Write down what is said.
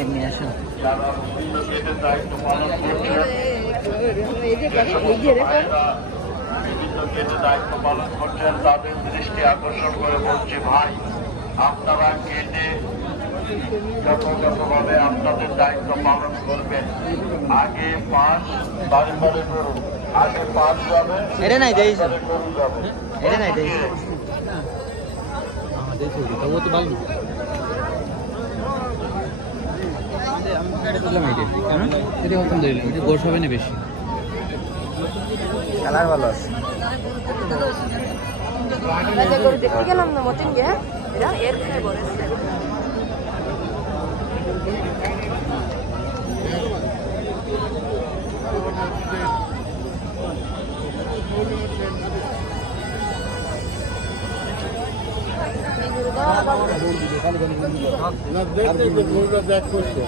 এমনি আসো বিভিন্ন দায়িত্ব পালন করছেন তাদের দৃষ্টি আকর্ষণ করে বলছি ভাই আপনারা গেটে আপনাদের দায়িত্ব পালন করবেন আগে পাঁচ বারে বারে করুন আগে পাঁচ যাবে এটা নাই দেই গরু যাবে। এটা নাই দেই কালার ভালো আছে। গরু দেখতে গেলাম না মতিন গে এরা এর খায় বলেছে। না দেখতে গরুটা দেখ করছে